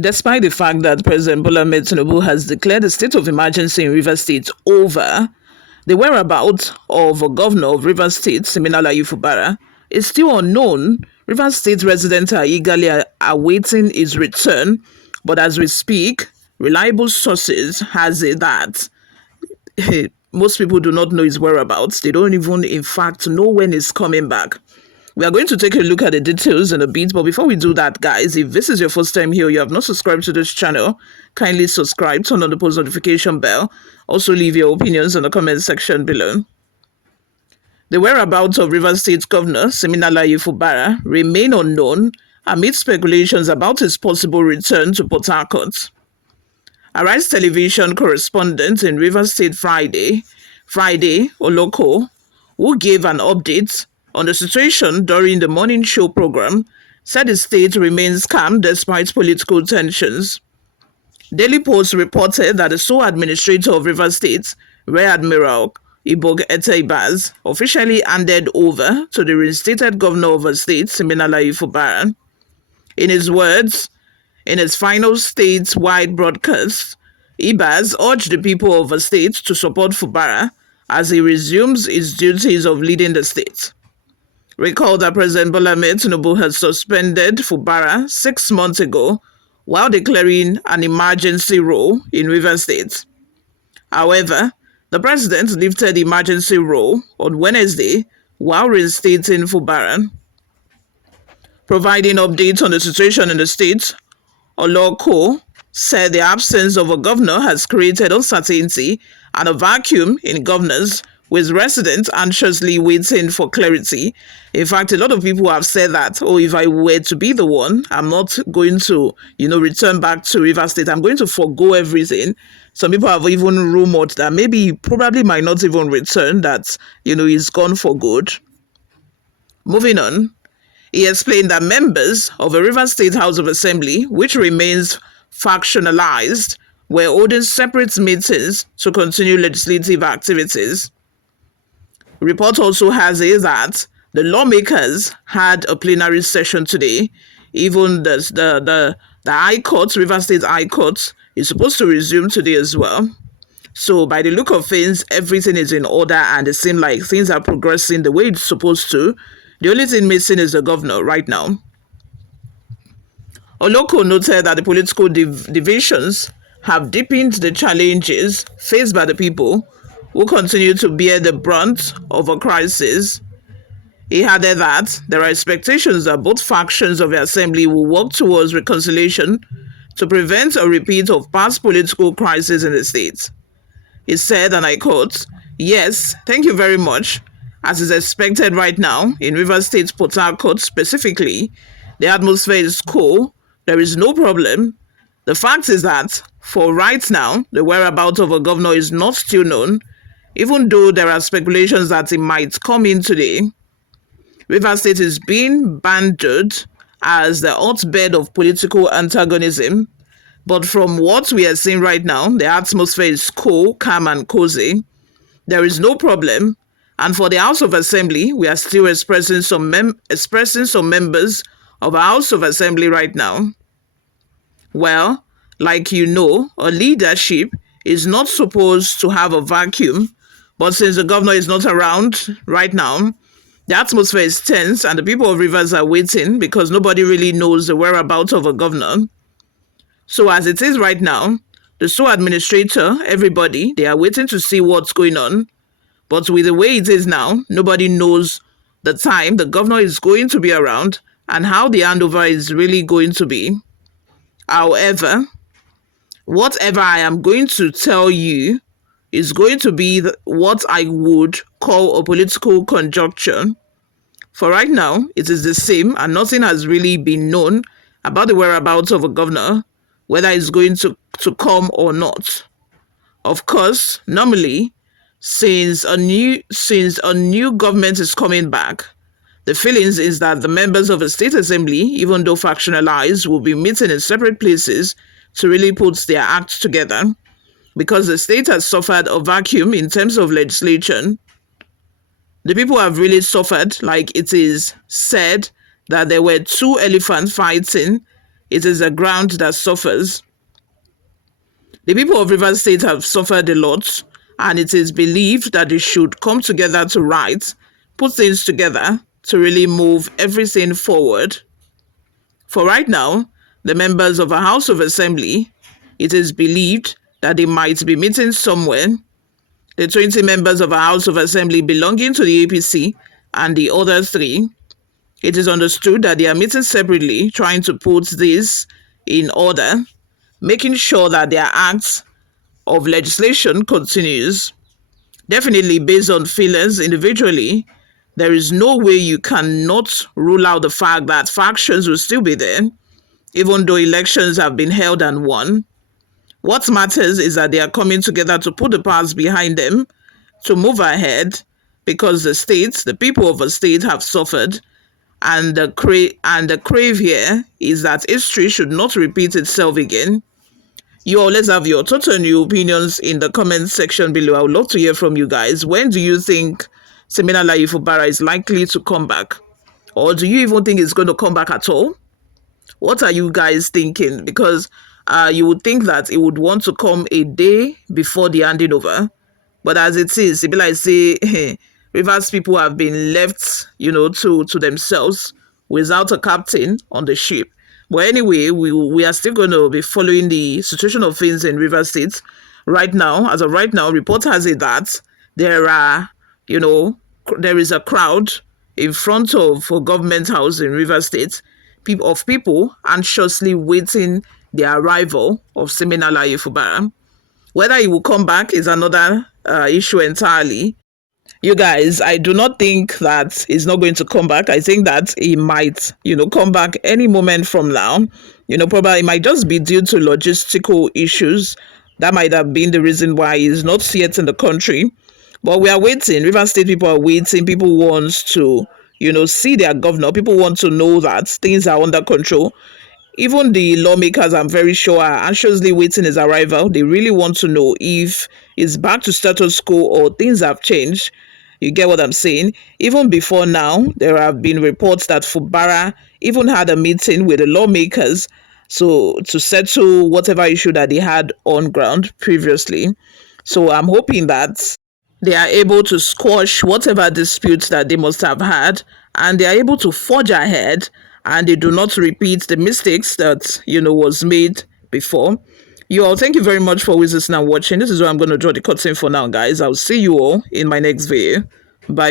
Despite the fact that President Bola Ahmed Tinubu has declared a state of emergency in Rivers State over, the whereabouts of a governor of Rivers State, Siminala Fubara, is still unknown. Rivers State residents are eagerly awaiting his return, but as we speak, reliable sources has it that most people do not know his whereabouts. They don't even, in fact, know when he's coming back. We are going to take a look at the details in a bit, but before we do that, guys, if this is your first time here, you have not subscribed to this channel, kindly subscribe, turn on the post notification bell. Also, leave your opinions in the comment section below. The whereabouts of Rivers State Governor Siminala Fubara remain unknown amid speculations about his possible return to Port Harcourt. Arise television correspondent in Rivers State Friday Oloko, who gave an update on the situation during the morning show program, said the state remains calm despite political tensions. Daily Post reported that the sole administrator of Rivers State, Rear Admiral Ibog Eteibaz, officially handed over to the reinstated governor of the state, Siminala Fubara. In his words, in his final statewide broadcast, Ibaz urged the people of the state to support Fubara as he resumes his duties of leading the state. Recall that President Bola Ahmed Tinubu had suspended Fubara 6 months ago while declaring an emergency rule in Rivers State. However, the president lifted the emergency rule on Wednesday while reinstating Fubara. Providing updates on the situation in the state, Oloko said the absence of a governor has created uncertainty and a vacuum in governance, with residents anxiously waiting for clarity. In fact, a lot of people have said that, if I were to be the one, I'm not going to, return back to Rivers State. I'm going to forgo everything. Some people have even rumored that maybe he probably might not even return, that, he's gone for good. Moving on, he explained that members of the Rivers State House of Assembly, which remains factionalized, were holding separate meetings to continue legislative activities. Report also has it that the lawmakers had a plenary session today. Even the High Court, Rivers State High Court, is supposed to resume today as well. So by the look of things, everything is in order and it seems like things are progressing the way it's supposed to. The only thing missing is the governor right now. Oloko noted that the political divisions have deepened the challenges faced by the people who continue to bear the brunt of a crisis. He added that there are expectations that both factions of the assembly will work towards reconciliation to prevent a repeat of past political crises in the state. He said, and I quote, "Yes, thank you very much. As is expected right now, in Rivers State, Port Harcourt specifically, the atmosphere is cool. There is no problem. The fact is that, for right now, the whereabouts of a governor is not still known, even though there are speculations that it might come in today. Rivers State is being bandied as the hotbed of political antagonism, but from what we are seeing right now, the atmosphere is cool, calm, and cozy. There is no problem. And for the House of Assembly, we are still expressing some members of our House of Assembly right now. Well, like a leadership is not supposed to have a vacuum, but since the governor is not around right now, the atmosphere is tense and the people of Rivers are waiting because nobody really knows the whereabouts of a governor. So as it is right now, the sole administrator, everybody, they are waiting to see what's going on. But with the way it is now, nobody knows the time the governor is going to be around and how the handover is really going to be. However, whatever I am going to tell you is going to be what I would call a political conjuncture. For right now, it is the same and nothing has really been known about the whereabouts of a governor, whether it's going to come or not. Of course, normally, since a new government is coming back, the feelings is that the members of the state assembly, even though factionalized, will be meeting in separate places to really put their act together, because the state has suffered a vacuum in terms of legislation. The people have really suffered, like it is said that there were two elephants fighting it is the ground that suffers. The people of Rivers State have suffered a lot, and it is believed that they should come together to write, put things together to really move everything forward. For right now, the members of a House of Assembly, it is believed that they might be meeting somewhere. The 20 members of a House of Assembly belonging to the APC and the other three, it is understood that they are meeting separately, trying to put this in order, making sure that their acts of legislation continues. Definitely based on feelings individually, there is no way you cannot rule out the fact that factions will still be there, even though elections have been held and won. What matters is that they are coming together to put the past behind them, to move ahead, because the states, the people of the state have suffered, and the crave here is that history should not repeat itself again. You all, let's have your total new opinions in the comment section below. I would love to hear from you guys. When do you think Seminala Fubara is likely to come back? Or do you even think it's going to come back at all? What are you guys thinking? Because you would think that it would want to come a day before the handing over. But as it is, it be like say Rivers people have been left, to themselves without a captain on the ship. But anyway, we are still going to be following the situation of things in Rivers State. Right now, as of right now, report has it that there are, there is a crowd in front of a government house in Rivers State of people anxiously waiting the arrival of Seminala Fubara. Whether he will come back is another issue entirely. You guys, I do not think that he's not going to come back. I think that he might, come back any moment from now. Probably it might just be due to logistical issues. That might have been the reason why he's not yet in the country. But we are waiting. River State people are waiting. People want to, see their governor. People want to know that things are under control. Even the lawmakers, I'm very sure, are anxiously waiting his arrival. They really want to know if it's back to status quo or things have changed. You get what I'm saying? Even before now, there have been reports that Fubara even had a meeting with the lawmakers to settle whatever issue that they had on ground previously. So I'm hoping that they are able to squash whatever disputes that they must have had, and they are able to forge ahead, and they do not repeat the mistakes that was made before. You all, thank you very much for listening and watching. This is where I'm going to draw the curtain for now, guys. I'll see you all in my next video. Bye.